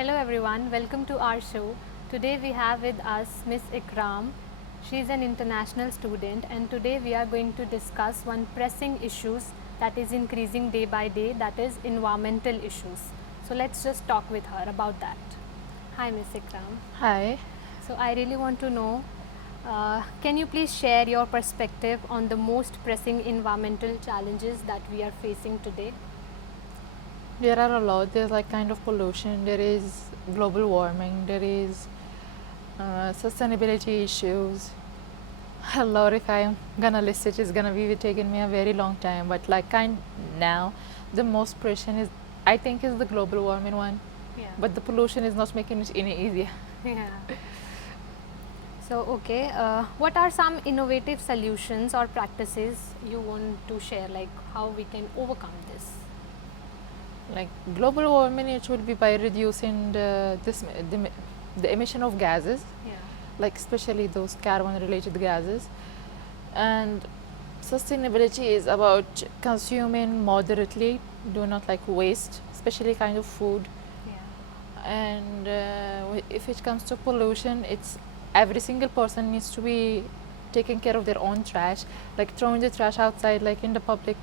Hello everyone, welcome to our show. Today we have with us Miss Ikram. She is an international student and today we are going to discuss one pressing issues that is increasing day by day, that is environmental issues. So let's just talk with her about that. Hi Miss Ikram. Hi. So I really want to know, can you please share your perspective on the most pressing environmental challenges that we are facing today? There are a lot. There's like kind of pollution. There is global warming. There is sustainability issues. A lot. If I'm gonna list it, it's gonna be taking me a very long time. But like now, the most pressing is I think is the global warming one. Yeah. But the pollution is not making it any easier. Yeah. So, okay, what are some innovative solutions or practices you want to share, like how we can overcome this? Like global warming, it should be by reducing the emission of gases, Yeah. like especially those carbon-related gases. And sustainability is about consuming moderately, do not like waste, especially kind of food. Yeah. And if it comes to pollution, it's every single person needs to be taking care of their own trash, like throwing the trash outside, like in the public.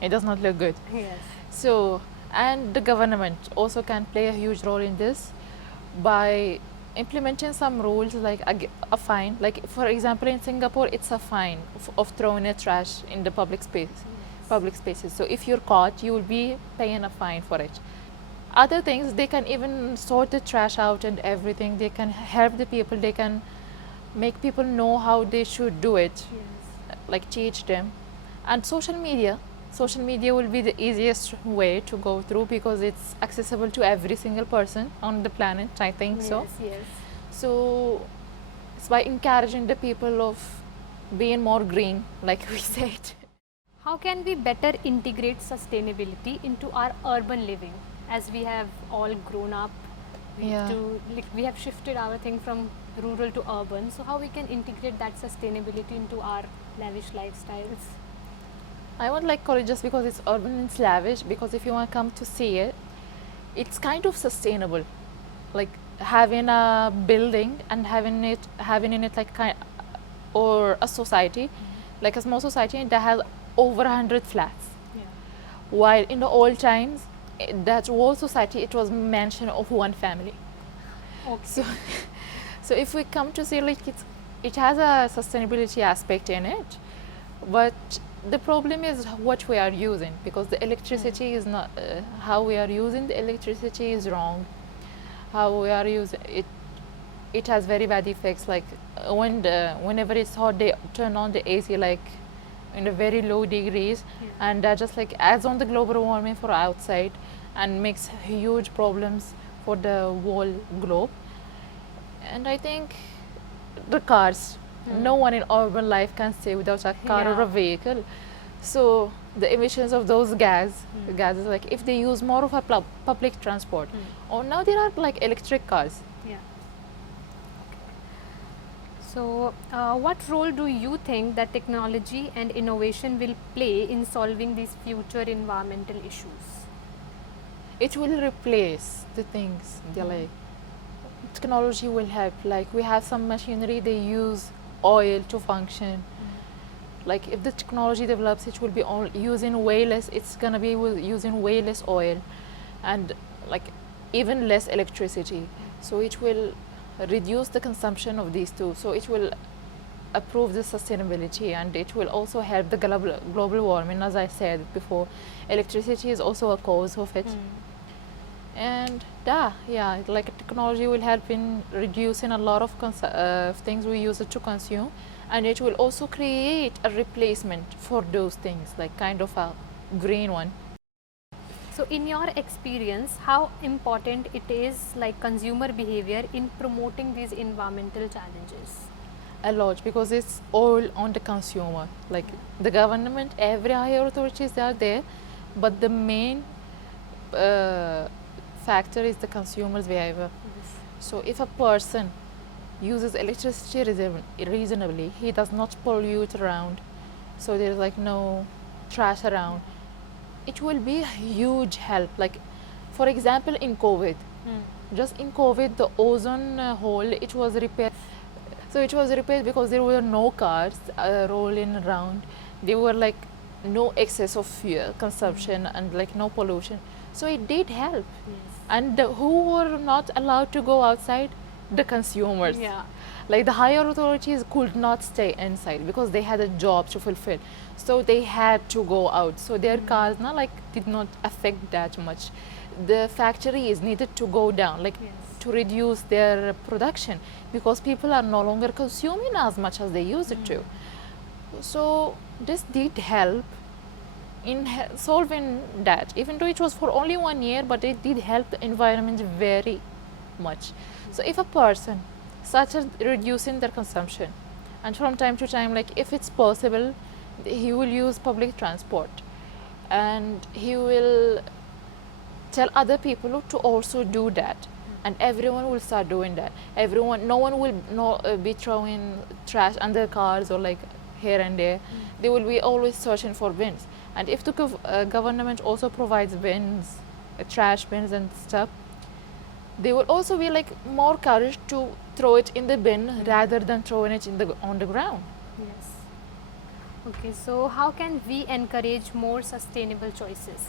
It does not look good. Yes. So, and the government also can play a huge role in this by implementing some rules like a fine. Like for example, in Singapore, it's a fine of throwing a trash in the public spaces. So if you're caught, you will be paying a fine for it. Other things, they can even sort the trash out and everything. They can help the people. They can make people know how they should do it, Yes. like teach them. And social media will be the easiest way to go through because it's accessible to every single person on the planet, I think so. Yes, yes. So it's by encouraging the people of being more green, like we said. How can we better integrate sustainability into our urban living? As we have all grown up, Yeah. we have shifted our thing from rural to urban. So how we can integrate that sustainability into our lavish lifestyles? I won't like call it just because it's urban and lavish, because if you want to come to see it, it's kind of sustainable. Like having a building and having in it like or a society, like a small society that has over 100 flats. Yeah. While in the old times, that whole society, it was mention of one family. Okay. So if we come to see, like it has a sustainability aspect in it, but the problem is what we are using, because the electricity is not how we are using the electricity is wrong. How we are using it, it has very bad effects. Like whenever it's hot, they turn on the AC like in a very low degrees, Yeah. and that just like adds on the global warming for outside and makes huge problems for the whole globe. And I think the cars, no one in urban life can stay without a car or Yeah. a vehicle. So the emissions of those gases, like if they use more of a public transport, or now there are like electric cars. Yeah. So, what role do you think that technology and innovation will play in solving these future environmental issues? It will replace the things. They're like technology will help. Like we have some machinery, they use oil to function. Like if the technology develops, it will be all using way less. It's gonna be using way less oil, and like even less electricity. So it will reduce the consumption of these two. So it will improve the sustainability, and it will also help the global warming. As I said before, electricity is also a cause of it. And yeah, like technology will help in reducing a lot of things we use it to consume, and it will also create a replacement for those things, like kind of a green one. So, in your experience, how important it is, like consumer behavior, in promoting these environmental challenges? A lot, because it's all on the consumer. Like the government, every higher authorities, they are there, but the main factor is the consumer's behavior. So if a person uses electricity reasonably, he does not pollute around, so there's like no trash around, it will be a huge help. Like for example, in COVID, just in COVID, the ozone hole, it was repaired. So it was repaired because there were no cars rolling around. There were like no excess of fuel consumption and like no pollution. So it did help. Yes. And who were not allowed to go outside? The consumers. Yeah. Like the higher authorities could not stay inside because they had a job to fulfill. So they had to go out. So their cars not like did not affect that much. The factories needed to go down, like Yes. to reduce their production because people are no longer consuming as much as they used to. So this did help in solving that, even though it was for only 1 year, but it did help the environment very much. So if a person started reducing their consumption, and from time to time, like if it's possible, he will use public transport, and he will tell other people to also do that, and everyone will start doing that. Everyone, no one will be throwing trash under cars or like here and there. They will be always searching for bins. And if the government also provides bins, trash bins and stuff, they will also be like more courage to throw it in the bin rather than throwing it on the ground. Yes. Okay, so how can we encourage more sustainable choices?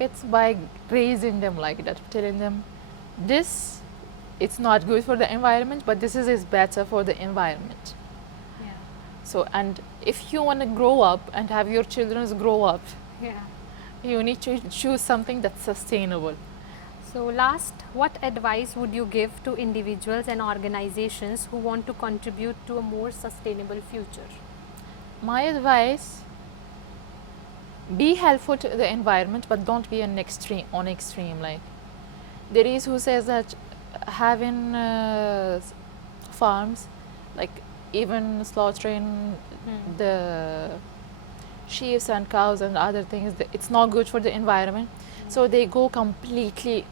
It's by raising them like that, telling them this, it's not good for the environment, but this is better for the environment. Yeah. So, and if you want to grow up and have your children grow up, Yeah. you need to choose something that's sustainable. So last, what advice would you give to individuals and organizations who want to contribute to a more sustainable future? My advice, be helpful to the environment, but don't be on extreme. Like there is who says that having farms, like even slaughtering the sheep and cows and other things, it's not good for the environment. So they go completely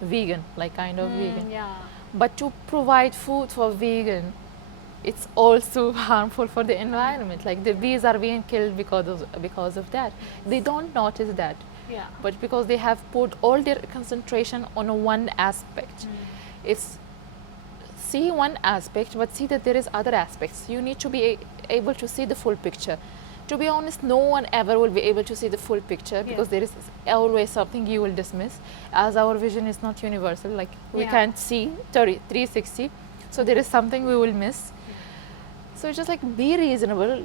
vegan, like kind of vegan. Yeah. But to provide food for vegan, it's also harmful for the environment. Like the bees are being killed because of that. They don't notice that, Yeah. but because they have put all their concentration on one aspect. It's see one aspect, but see that there is other aspects. You need to be able to see the full picture. To be honest, no one ever will be able to see the full picture because there is always something you will dismiss, as our vision is not universal. Like we can't see 360, so there is something we will miss. So just like be reasonable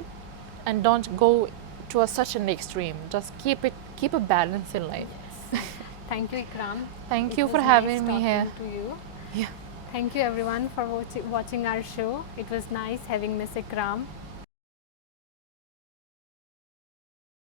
and don't go to such an extreme. Just keep a balance in life. Yes. Thank you, Ikram. Thank It you was for nice having me talking here. to you. Yeah. Thank you everyone for watching our show. It was nice having Miss Ikram.